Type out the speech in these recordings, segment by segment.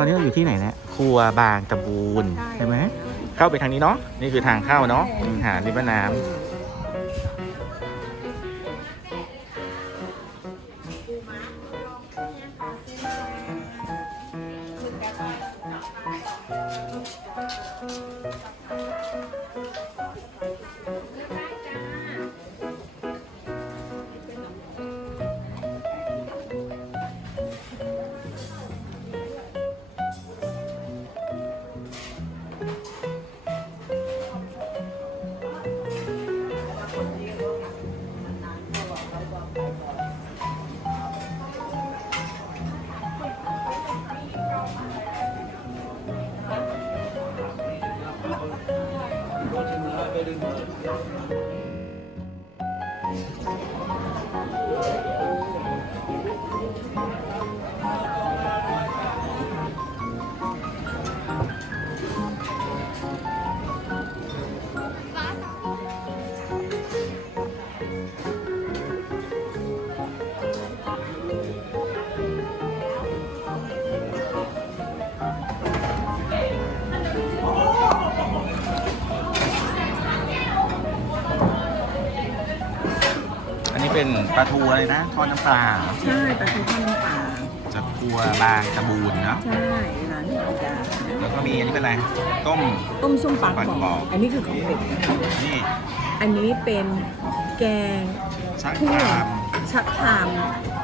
อนนี้เราอยู่ที่ไหนเนี่ยครัวบางตะบูนใช่ไหมเข้าไปทางนี้เนาะนี่คือทางเข้าเนาะหาดริมแม่น้ำ 되는 거. เป็นปลาทูอะไรนะทอดน้ำปลาใช่ปลาทูทอดน้ำปลาจากครัวบางตะบูนเนาะใช่ร้านอาจารย์แล้วก็มีอันนี้เป็นอะไรต้มต้มส้มปลากปลากระระบบออกกอันนี้คือของเด็กนะคะนี่อันนี้เป็นแกงชักคั่วคามชักคาม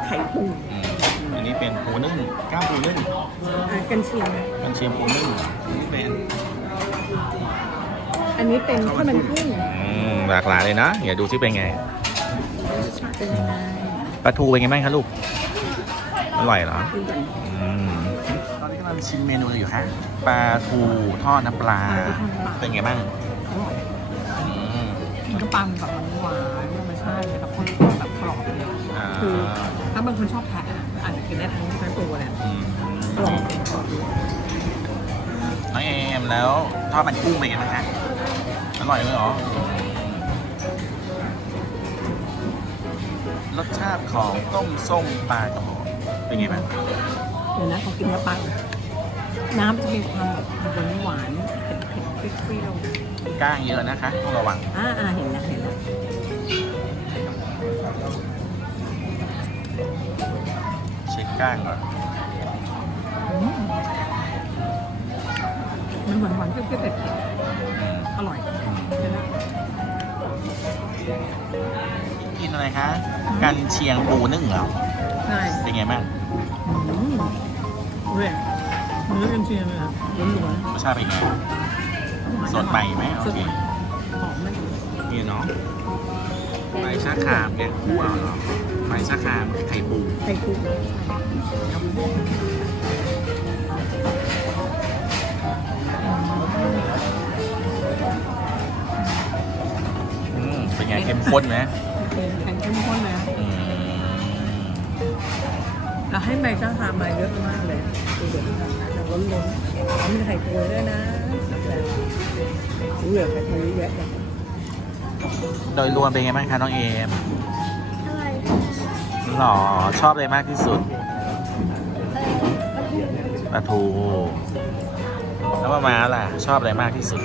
ไข่ปูอืมอันนี้เป็นปูนึ่งก้ามปูนึ่งอ่ากันเชียงกันเชียงปูนึ่งอันนี้เป็นอันนี้เป็นข้าวมันกุ้งอืมหลากหลายเลยนะเดี๋ยวดูซิเป็นไง เป็นยังไงปลาทูเป็นไงบ้างคะลูก อร่อยเหรอดูกันอืมตอนนี้กำลังชิมเมนูอะไรอยู่คะปลาทูทอดน้ำปลา เป็นไงบ้างอร่อยอืมมันก็ปังแบบหวานธรรมชาติเลยแบบคนแบบกรอบเลยอ่าคือถ้าบางคนชอบแพะอะอาจจะกินได้ทั้งทั้งตัวแหละอืมกรอบกรอบดีน้องเอมแล้วทอดมันกุ้งเป็นไงบ้างคะอร่อยไหมหรอ รสชาติของต้มส้มปลากระบอกเป็นไงบ้างเดี๋ยวนะขอกินน้ำปังน้ำจะมีความแบบหวานหวานเผ็ดเผ็ดเปรี้ยวก้างเยอะนะคะต้องระวังๆอ่าอ่าเห็นแล้วเห็นแล้วเช็คก้างก่อนอืมมันหวานหวานๆเปรี้ยวๆเผ็ดอืมๆอร่อยเห็นแล้ว กินอะไรคะ กันเชียงปูนึ่งเหรอ ใช่เป็นไงบ้างอืมเว้ยเนื้อกันเชียงเลยอะล้วนรสชาติเป็นไง ๆสดใหม่ไหมโอสดเค ใหม่หอมไม่นี่เนาะใบชะครามแกงคั่วเหรอใบชะครามไข่ปูไข่ปูใช่อืมเป็นไงเข้มข้นไหม เป็นแข็งเข้มข้นนะอืมเราให้ใบจ้าทามมาเยอะมากเลยดูเด็ดแต่ล้นล้นๆมีไข่ปูด้วยนะแบบเหลือไข่ปูเยอะเลยโดยรวมเป็นไงบ้างคะน้องเอมหรอชอบอะไรมากที่สุดปลาทูแล้วมามาล่ะ ชอบอะไรมากที่สุด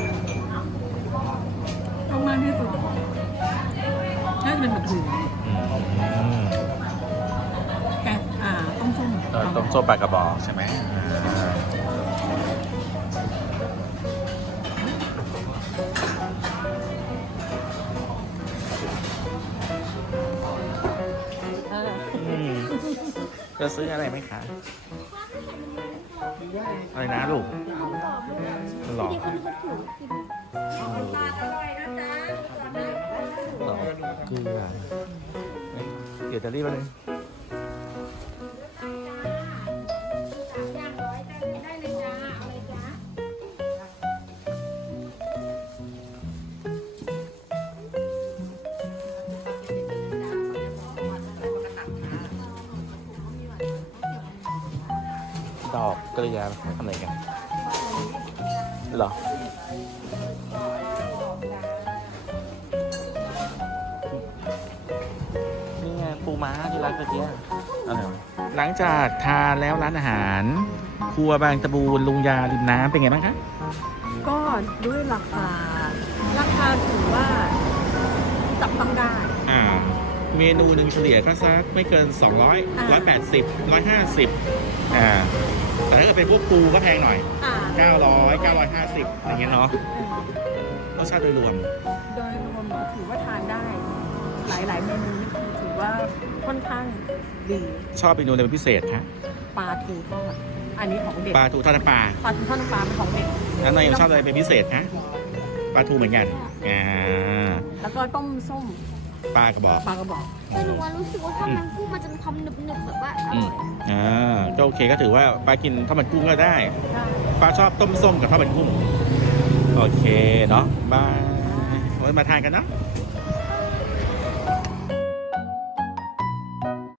ชอบมากที่สุด น่าจะเป็นปลาทูอืมแกงอ่าต้มส้มเออต้มส้มปลากระบอกใช่ไหมอ่าเอออืมจะซื้ออะไรไหมคะอะไรนะลูกหรอห รอเกลือเอ้ยเดี๋ยวจะรีบไปเลยดอกเกลือทำอะไรกัน เหรอ ม้าที่ร้านเมื่อกี้อะไรวะหลังจากทานแล้วร้านอาหาร ครัวบางตะบูนลุงยาริมน้ำเป็นไงบ้างคะ ก็ด้วยราคา ราคาถือว่าจับต้องได้ อ่า เมนูหนึ่งเฉลี่ยก็สักไม่เกิน 200 อ่า 180 150 อ่า แต่ถ้าเกิดเป็นพวกปูก็แพงหน่อย อ่า900 950 อย่างเงี้ยเนาะรสชาติโดยรวม โดยรวมถือว่าทานได้ หลายๆเมนูนี่คือถือ ว่าค่อนข้างดีชอบเมนูอะไรเป็นพิเศษคะปลาทูทอดอันนี้ของเด็ดปลาทูทอดน้ำปลาปลาทูทอดน้ำปลาเป็นของเด็ดแล้วนายชอบอะไรเป็นพิเศษคะปลาทูเหมือนกันอ่าแล้วก็ต้มส้มปลากระบอกปลากระบอกแต่หนูว่ารู้สึกว่าถ้ามันกุ้งมันจะมีความหนึบหนึบๆแบบว่าออืร่มอยอ่าก็โอเคก็ถือว่าปลากินข้าวมันกุ้งก็ได้ได้ปลาชอบต้มส้มกับข้าวมันกุ้งโอเคเนาะบายไว้มาทานกันเนาะไ